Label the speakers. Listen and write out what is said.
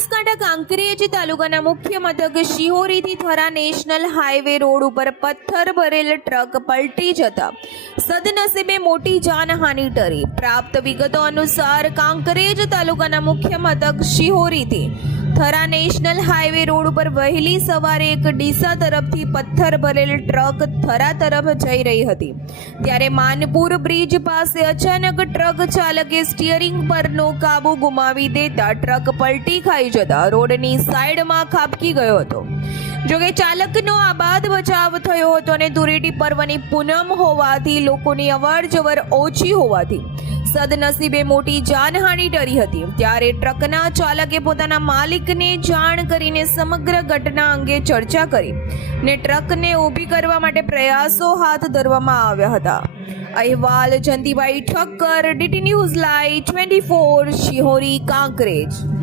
Speaker 1: બનાસકાંઠા કાંકરેજ તાલુકાના મુખ્ય મથક શિહોરીથી થરા નેશનલ હાઈવે રોડ ઉપર પથ્થર ભરેલ ટ્રક પલટી જતા સદનસીબે મોટી જાનહાનિ ટરી પ્રાપ્ત વિગતો અનુસાર કાંકરેજ તાલુકાના મુખ્ય મથક શિહોરીથી થરા નેશનલ હાઈવે રોડ ઉપર વહેલી સવારે એક ડીસા તરફથી પથ્થર ભરેલ ટ્રક થરા તરફ જઈ રહી હતી. ત્યારે માનપુર બ્રિજ પાસે અચાનક ટ્રક ચાલકે સ્ટીયરિંગ પરનો કાબુ ગુમાવી દેતા ટ્રક પલટી ખાઈ જતા રોડની સાઈડમાં ખાબકી ગયો હતો. જોકે ચાલકનો આબાદ બચાવ થયો હતો અને ધૂળેટી પર્વની પૂનમ હોવાથી લોકોની અવર જવર ઓછી હોવાથી સદનસીબે મોટી જાનહાનિ ટરી હતી. ત્યારે ટ્રકના ચાલકે પોતાના માલિકને જાણ કરીને સમગ્ર ઘટના અંગે ચર્ચા કરી ને ટ્રકને ઊભી કરવા માટે પ્રયાસો હાથ ધરવામાં આવ્યા હતા. અહેવાલ Jantibhai Thakkar, DT news live twenty four, Shihori, Kankrej.